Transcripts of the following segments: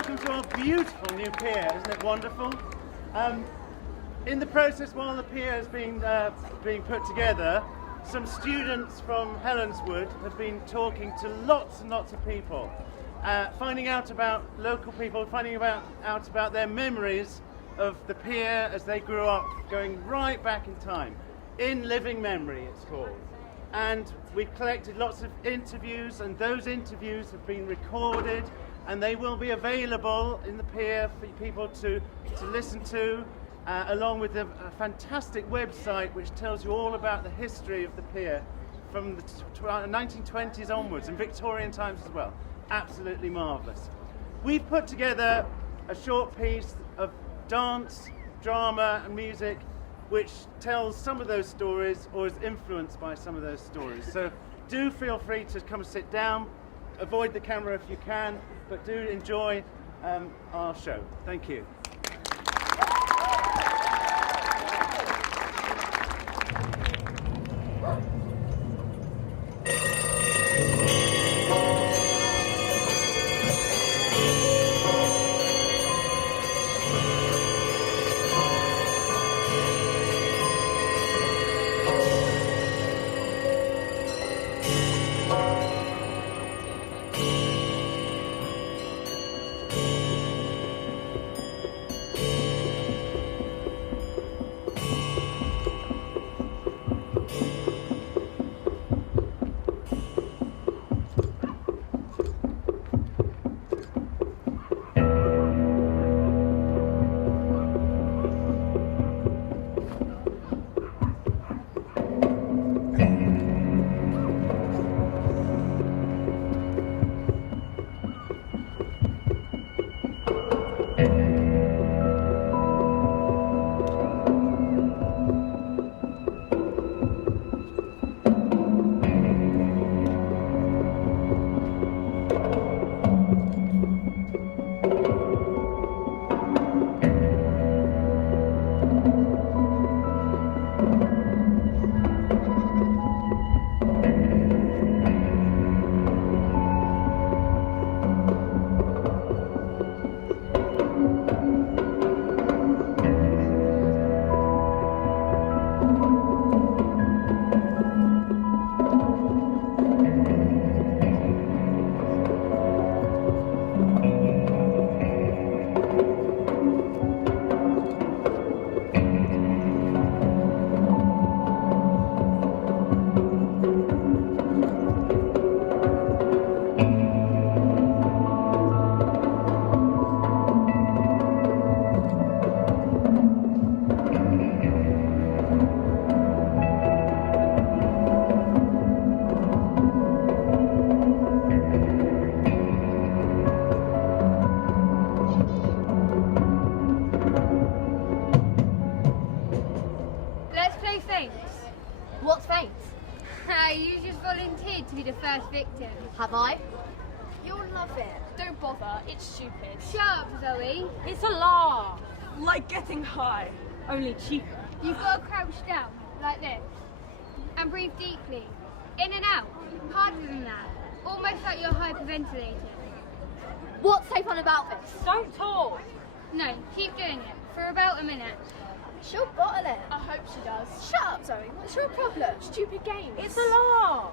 welcome to our beautiful new pier. Isn't it wonderful? In the process, while the pier is being put together, some students from Helenswood have been talking to lots and lots of people, finding out about local people, finding out about their memories of the pier as they grew up, going right back in time. In Living Memory, it's called. And we've collected lots of interviews, and those interviews have been recorded, and they will be available in the pier for people to listen to, along with a fantastic website which tells you all about the history of the pier from the 1920s onwards, and Victorian times as well. Absolutely marvellous. We've put together a short piece of dance, drama and music which tells some of those stories or is influenced by some of those stories. So do feel free to come and sit down, avoid the camera if you can, but do enjoy our show. Thank you. What's fate? You just volunteered to be the first victim. Have I? You'll love it. Don't bother, it's stupid. Shut up, Zoe. It's a laugh. Like getting high, only cheaper. You've got to crouch down, like this, and breathe deeply. In and out. Harder than that. Almost like you're hyperventilating. What's so fun about this? Don't talk. No, keep doing it, for about a minute. She'll bottle it. I hope she does. Shut up, Zoe. What's your problem? Stupid games. It's a laugh.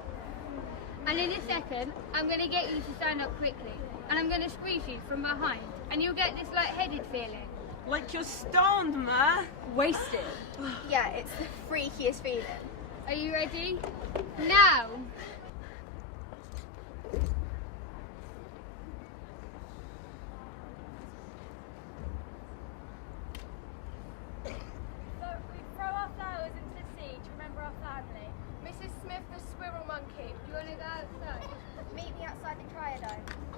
And in a second, I'm going to get you to stand up quickly. And I'm going to squeeze you from behind. And you'll get this light-headed feeling. Like you're stoned, man. Wasted. Yeah, it's the freakiest feeling. Are you ready? Now!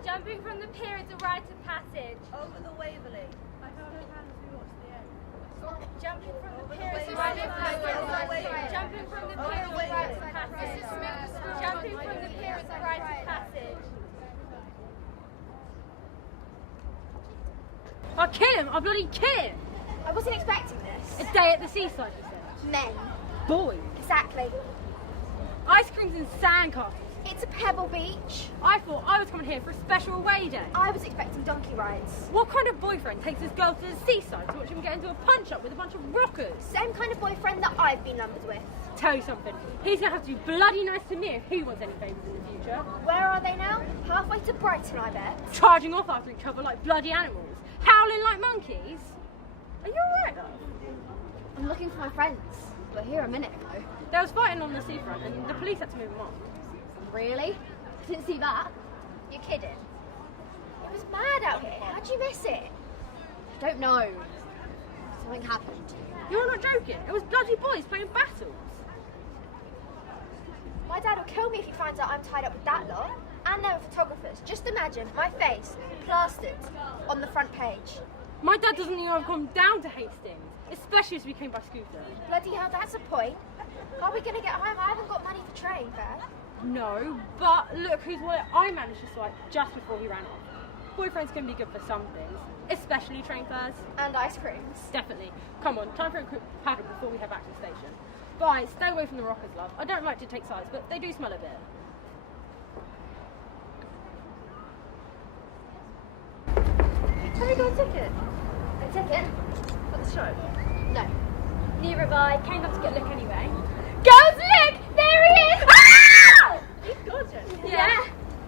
Jumping from the pier is a rite of passage. Over the Waverley. I don't know how to watch the end. Jumping from the pier is a rite of passage. Jumping from the pier is a rite of passage. Jumping from the pier is a rite of passage. I'll kill him! I'll bloody kill him! I wasn't expecting this. A day at the seaside, you said? Men. Boys. Exactly. Ice creams and sandcastles. It's a pebble beach. I thought I was coming here for a special away day. I was expecting donkey rides. What kind of boyfriend takes his girl to the seaside to watch him get into a punch-up with a bunch of rockers? Same kind of boyfriend that I've been lumbered with. Tell you something, he's going to have to be bloody nice to me if he wants any favours in the future. Where are they now? Halfway to Brighton, I bet. Charging off after each other like bloody animals. Howling like monkeys. Are you alright, love? I'm looking for my friends. They were here a minute ago. There was fighting on the seafront and the police had to move them on. Really? I didn't see that. You're kidding. It was mad out here. How'd you miss it? I don't know. Something happened. You're not joking. It was bloody boys playing battles. My dad will kill me if he finds out I'm tied up with that lot. And they were photographers. Just imagine my face plastered on the front page. My dad doesn't even have come down to Hastings, especially as we came by scooter. Bloody hell, that's a point. How are we going to get home? I haven't got money for train fare. No, but look whose wallet I managed to swipe just before he ran off. Boyfriends can be good for some things, especially train fares. And ice creams. Definitely. Come on, time for a quick paddle before we head back to the station. Bye, stay away from the rockers, love. I don't like to take sides, but they do smell a bit. Have you got a ticket? A ticket? For the show? No. Neither have I. Came up to get a look anyway. Girls, look! There he is! Ah! He's gorgeous. Yeah.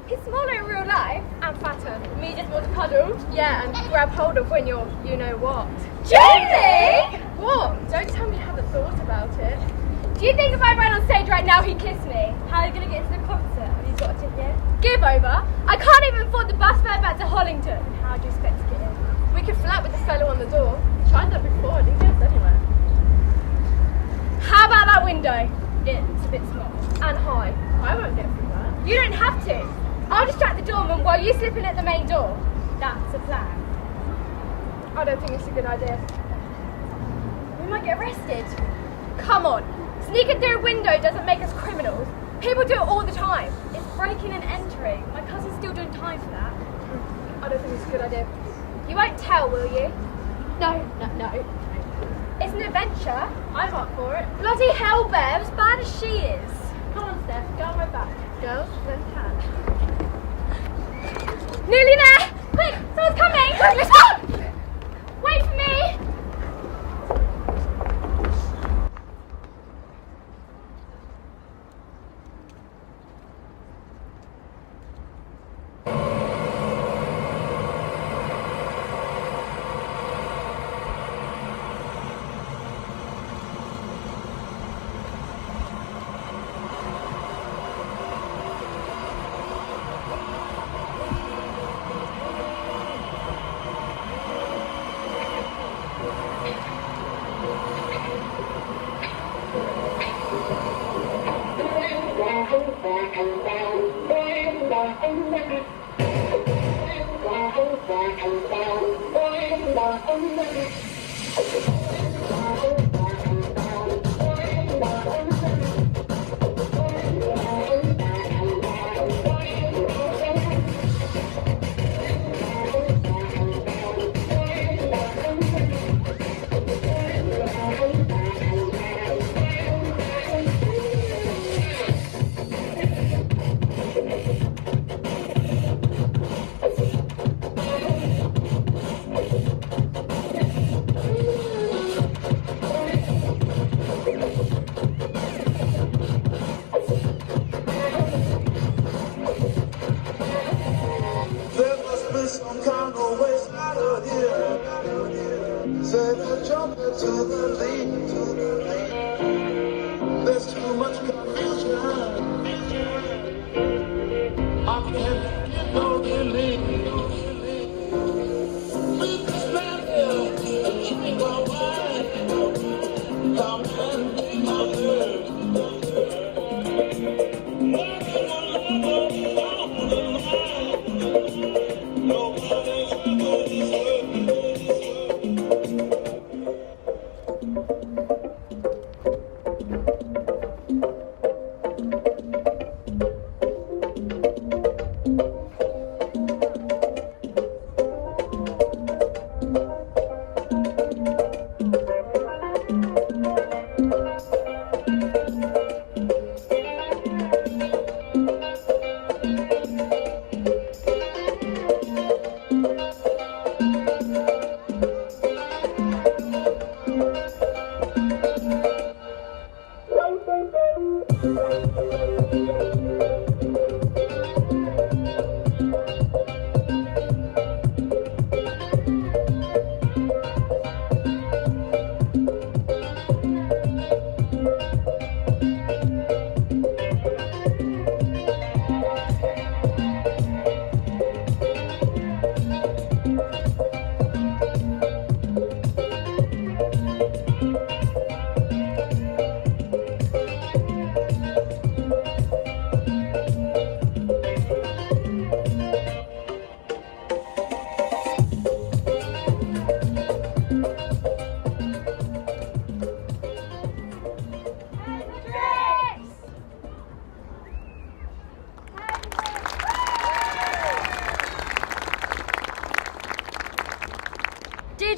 He's smaller in real life and fatter. Me just want to cuddle. Yeah, and grab hold of when you're you know what. Josie! What? Don't tell me you haven't thought about it. Do you think if I ran on stage right now he'd kiss me? How are you going to get into the concert? Have you got a ticket? Give over. I can't even afford the bus fare back to Hollington. How do you expect to get in? We could flirt with the fellow on the door. Tried that before, I didn't get us anywhere. How about that window? It's a bit small. And high. I won't get through that. You don't have to. I'll distract the doorman while you slip in at the main door. That's a plan. I don't think it's a good idea. We might get arrested. Come on. Sneaking through a window doesn't make us criminals. People do it all the time. It's breaking and entering. My cousin's still doing time for that. I don't think it's a good idea. You won't tell, will you? No. It's an adventure. I'm up for it. Bloody hell, Bev, as bad as she is. Come on, Steph, go on my back. Girls, then can. Nearly there! Quick, someone's coming! Let's go! Wait for me!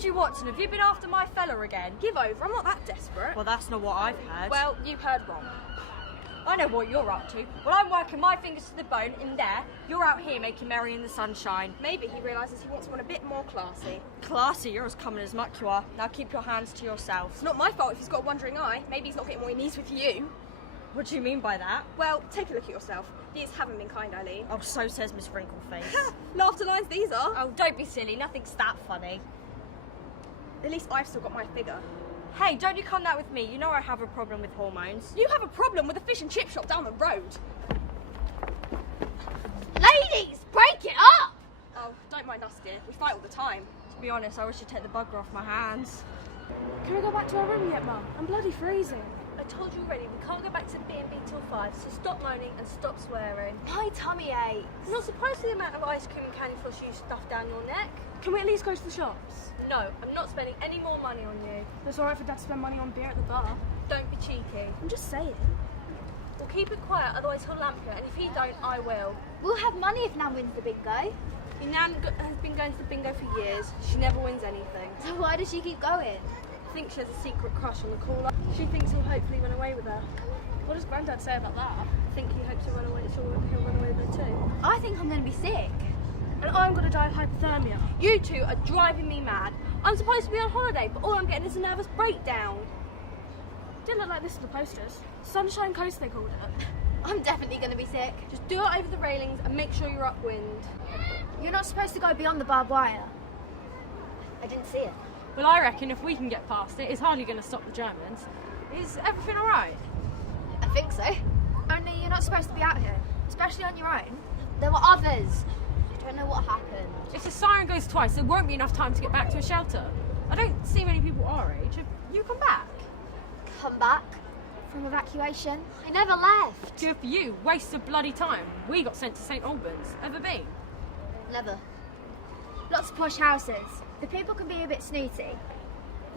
Gigi Watson, have you been after my fella again? Give over, I'm not that desperate. Well, that's not what I've heard. Well, you've heard wrong. I know what you're up to. Well, I'm working my fingers to the bone in there. You're out here making merry in the sunshine. Maybe he realises he wants one a bit more classy. Classy, you're as common as muck you are. Now keep your hands to yourself. It's not my fault if he's got a wandering eye. Maybe he's not getting what he needs with you. What do you mean by that? Well, take a look at yourself. These haven't been kind, Eileen. Oh, so says Miss Wrinkleface. Laughter lines these are. Oh, don't be silly. Nothing's that funny. At least I've still got my figure. Hey, don't you come that with me. You know I have a problem with hormones. You have a problem with a fish and chip shop down the road. Ladies, break it up! Oh, don't mind us, dear. We fight all the time. To be honest, I wish you'd take the bugger off my hands. Can we go back to our room yet, Mum? I'm bloody freezing. I told you already, we can't go back to B&B till 5, so stop moaning and stop swearing. My tummy aches. I'm not surprised with the amount of ice cream and candy floss you stuffed down your neck. Can we at least go to the shops? No, I'm not spending any more money on you. It's alright for Dad to spend money on beer at the bar. Don't be cheeky. I'm just saying. Well, keep it quiet, otherwise he'll lamp you, and if he don't, I will. We'll have money if Nan wins the bingo. Your Nan has been going to the bingo for years. She never wins anything. So why does she keep going? I think she has a secret crush on the caller. She thinks he'll hopefully run away with her. What does Grandad say about that? I think he hopes he'll run away with her too. I think I'm going to be sick. And I'm gonna die of hypothermia. You two are driving me mad. I'm supposed to be on holiday, but all I'm getting is a nervous breakdown. Didn't look like this on the posters. Sunshine Coast, they called it. I'm definitely going to be sick. Just do it over the railings and make sure you're upwind. You're not supposed to go beyond the barbed wire. I didn't see it. Well, I reckon if we can get past it, it's hardly going to stop the Germans. Is everything all right? I think so. Only you're not supposed to be out here, especially on your own. There were others. I don't know what happened. If the siren goes twice, there won't be enough time to get back to a shelter. I don't see many people our age. Have you come back? Come back from evacuation. I never left. Good for you. Waste of bloody time. We got sent to St Albans. Ever been? Never. Lots of posh houses. The people can be a bit snooty.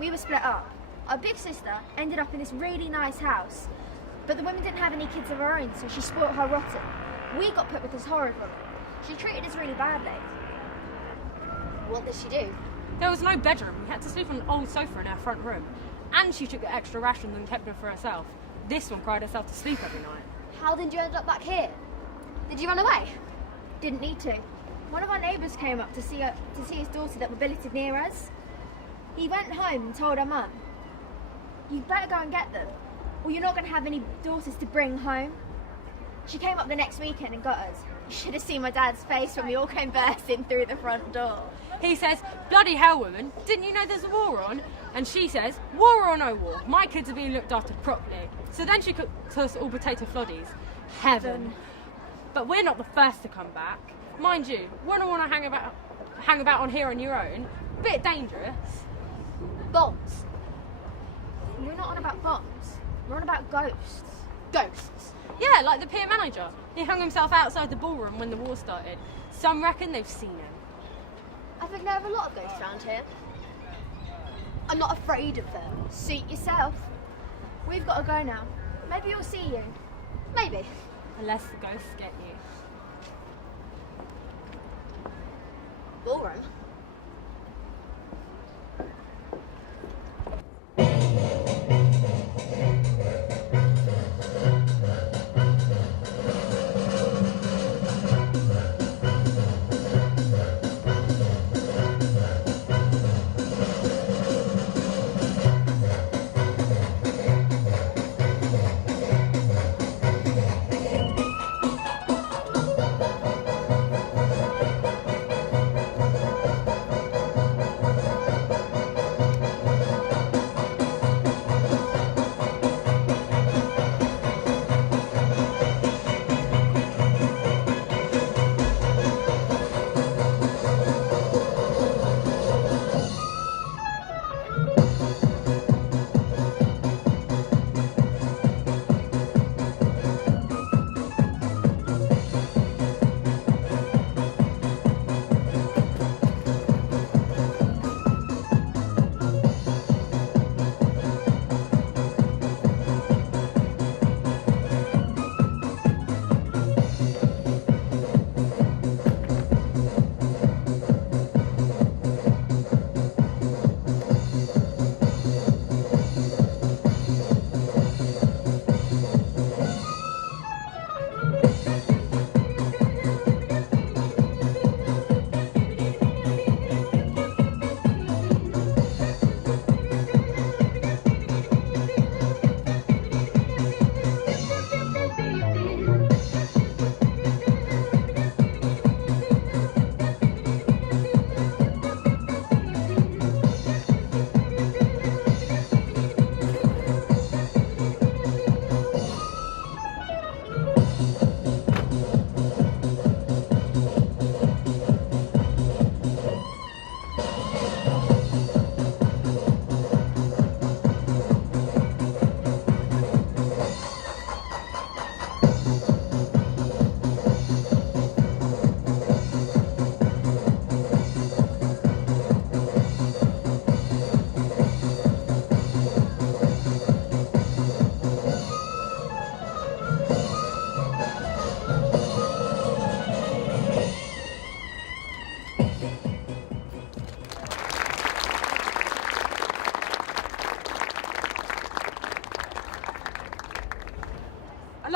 We were split up. Our big sister ended up in this really nice house, but the women didn't have any kids of her own, so she spoilt her rotten. We got put with this horrid woman. She treated us really badly. What did she do? There was no bedroom. We had to sleep on an old sofa in our front room. And she took the extra rations and kept them for herself. This one cried herself to sleep every night. How did you end up back here? Did you run away? Didn't need to. One of our neighbours came up to see his daughter that were billeted near us. He went home and told her mum, "You'd better go and get them, or you're not going to have any daughters to bring home." She came up the next weekend and got us. You should have seen my dad's face when we all came bursting through the front door. He says, "Bloody hell, woman, didn't you know there's a war on?" And she says, "War or no war, my kids are being looked after properly." So then she cooked us all potato floddies. Heaven. But we're not the first to come back. Mind you, wouldn't want to hang about on here on your own. Bit dangerous. Bombs. We're not on about bombs. We're on about ghosts. Ghosts. Yeah, like the pier manager. He hung himself outside the ballroom when the war started. Some reckon they've seen him. I think there are a lot of ghosts around here. I'm not afraid of them. Suit yourself. We've got to go now. Maybe you'll see you. Maybe. Unless the ghosts get you. Ballroom.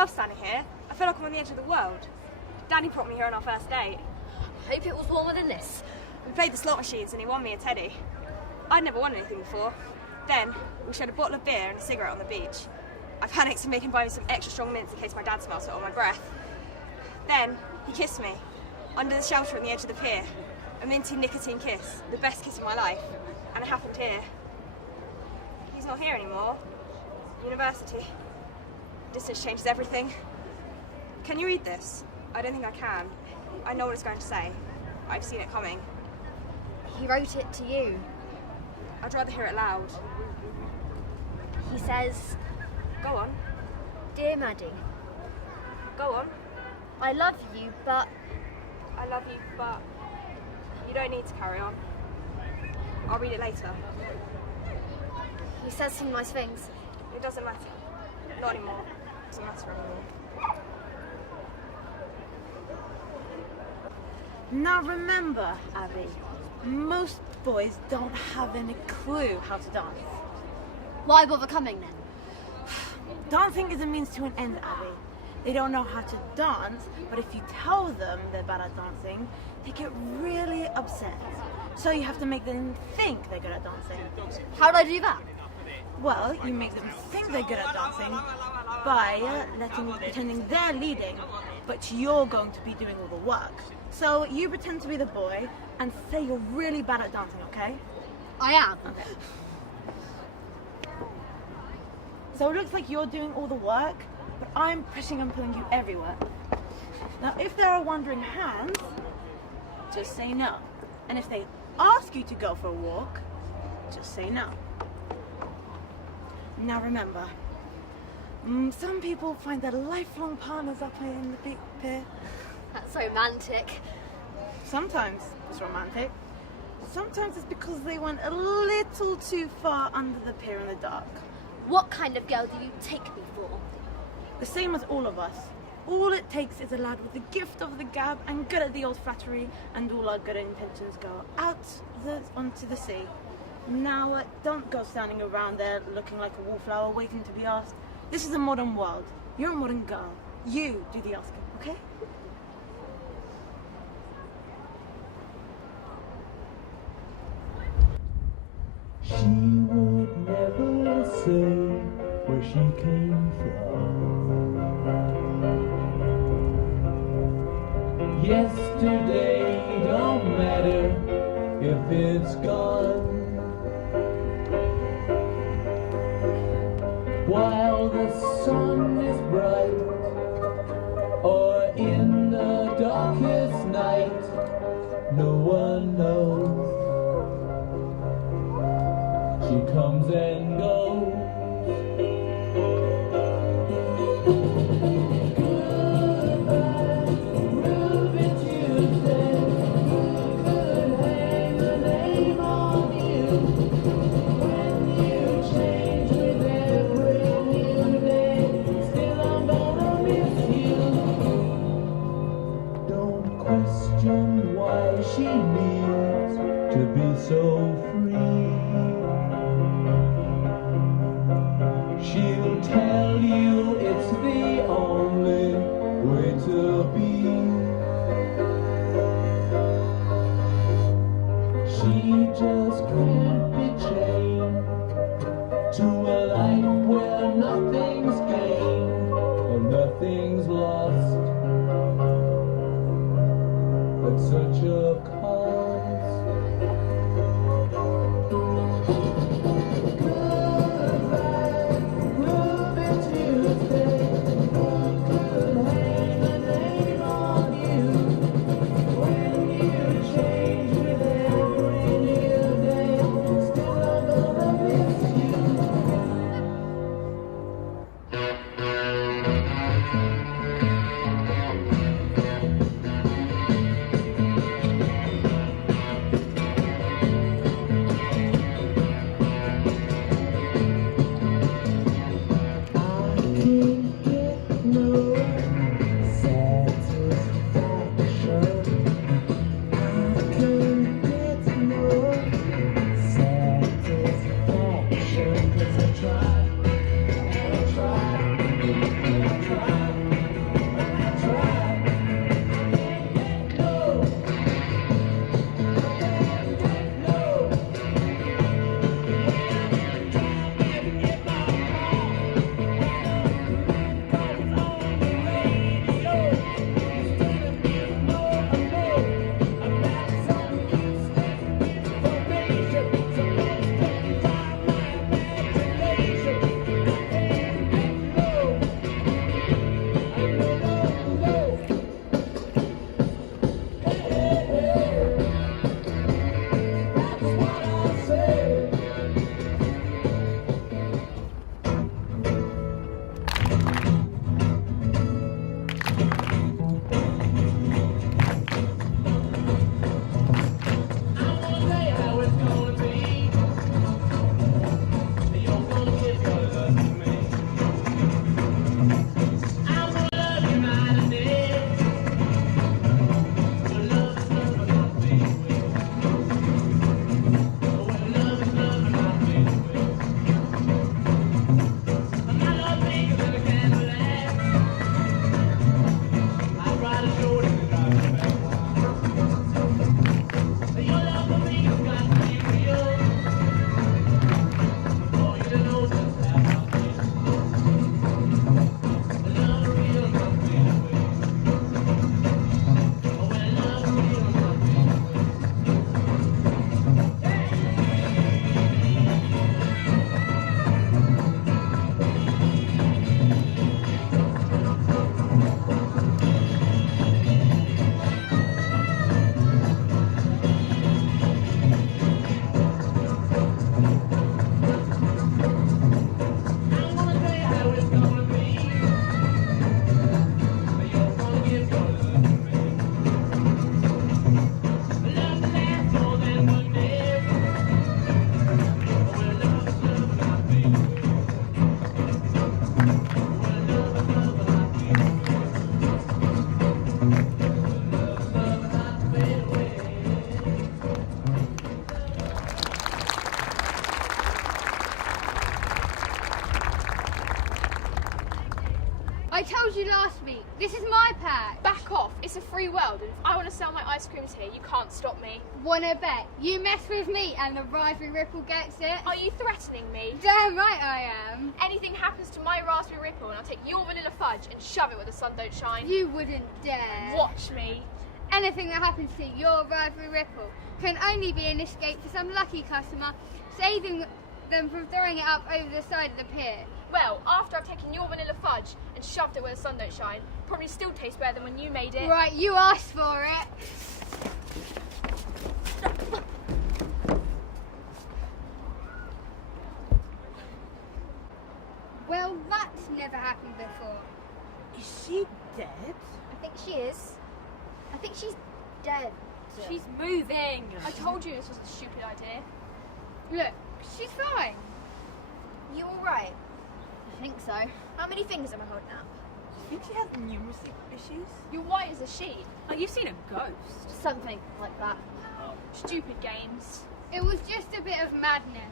love standing here. I feel like I'm on the edge of the world. Danny brought me here on our first date. I hope it was warmer than this. We played the slot machines and he won me a teddy. I'd never won anything before. Then, we shared a bottle of beer and a cigarette on the beach. I panicked and made him buy me some extra strong mints in case my dad smells it on my breath. Then, he kissed me, under the shelter on the edge of the pier. A minty nicotine kiss, the best kiss of my life. And it happened here. He's not here anymore. University. Distance changes everything. Can you read this? I don't think I can. I know what it's going to say. I've seen it coming. He wrote it to you. I'd rather hear it loud. He says, Go on. Dear Maddie, Go on. I love you, but I love you, but you don't need to carry on. I'll read it later. he says some nice things. It doesn't matter. Not anymore. It doesn't matter anymore. Now remember, Abby, most boys don't have any clue how to dance. Why bother coming then? Dancing is a means to an end, Abby. They don't know how to dance, but if you tell them they're bad at dancing, they get really upset. So you have to make them think they're good at dancing. How do I do that? Well, you make them think they're good at dancing by pretending they're leading, but you're going to be doing all the work. So you pretend to be the boy and say you're really bad at dancing, okay? I am. Okay. So it looks like you're doing all the work, but I'm pushing and pulling you everywhere. Now, if there are wandering hands, just say no. And if they ask you to go for a walk, just say no. Now remember, some people find their lifelong partners up here in the big pier. That's romantic. Sometimes it's romantic. Sometimes it's because they went a little too far under the pier in the dark. What kind of girl do you take me for? The same as all of us. All it takes is a lad with the gift of the gab and good at the old flattery, and all our good intentions go out onto the sea. Now, don't go standing around there looking like a wallflower waiting to be asked. This is a modern world. You're a modern girl. You do the asking, okay? She would never say where she came from. Yesterday don't matter if it's gone. While the sun is bright, or in the darkest night, no one knows. She comes and goes. She needs to be so free. She'll tell you it's the only way to be. She just can't be chained to a life where nothing's gained or nothing's lost. At such a cost. Goodbye, Ruby Tuesday. Could hang a name on you when you change with every new day. Still I'm gonna miss you. I told you last week, this is my patch. Back off, it's a free world, and if I want to sell my ice creams here, you can't stop me. Wanna bet? You mess with me and the Raspberry Ripple gets it? Are you threatening me? Damn right I am. Anything happens to my Raspberry Ripple and I'll take your vanilla fudge and shove it where the sun don't shine. You wouldn't dare. Watch me. Anything that happens to your Raspberry Ripple can only be an escape for some lucky customer, saving them from throwing it up over the side of the pier. Well, after I've taken your vanilla fudge and shoved it where the sun don't shine, probably still tastes better than when you made it. Right, you asked for it. Well, that's never happened before. Is she dead? I think she is. I think she's dead. She's moving. I told you this was a stupid idea. Look, she's fine. You alright? I think so. How many fingers am I holding up? I think she has numeracy issues. You're white as a sheet. Like you've seen a ghost. Something like that. Stupid games. It was just a bit of madness.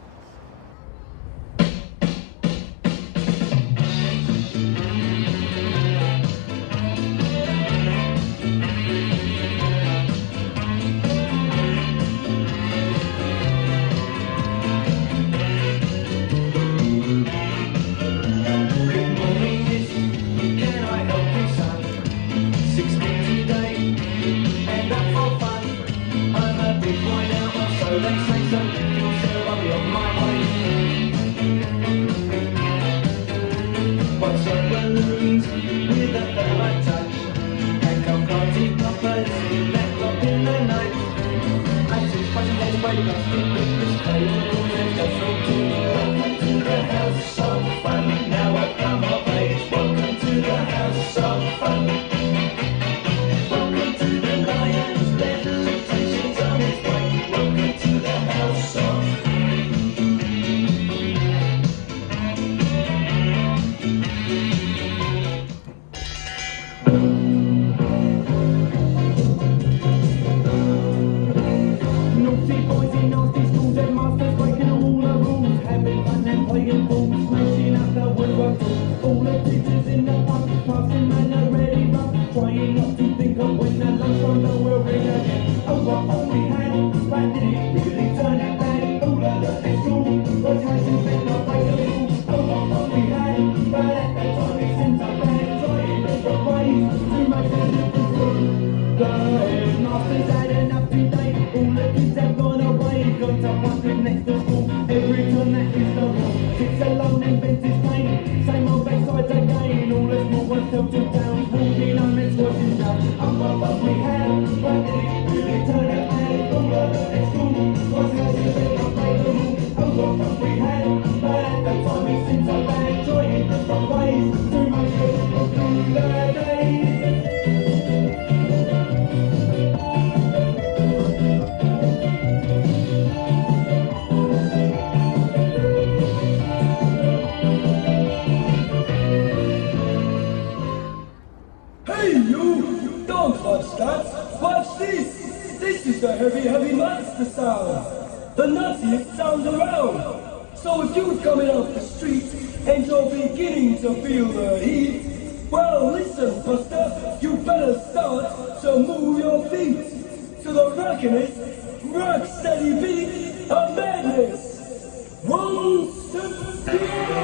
Heavy monster sound. The nuttiest sound around. So if you're coming off the street and you're beginning to feel the heat, well listen, buster, you better start to move your feet to the rockin'est, rock steady beat of madness. 1 step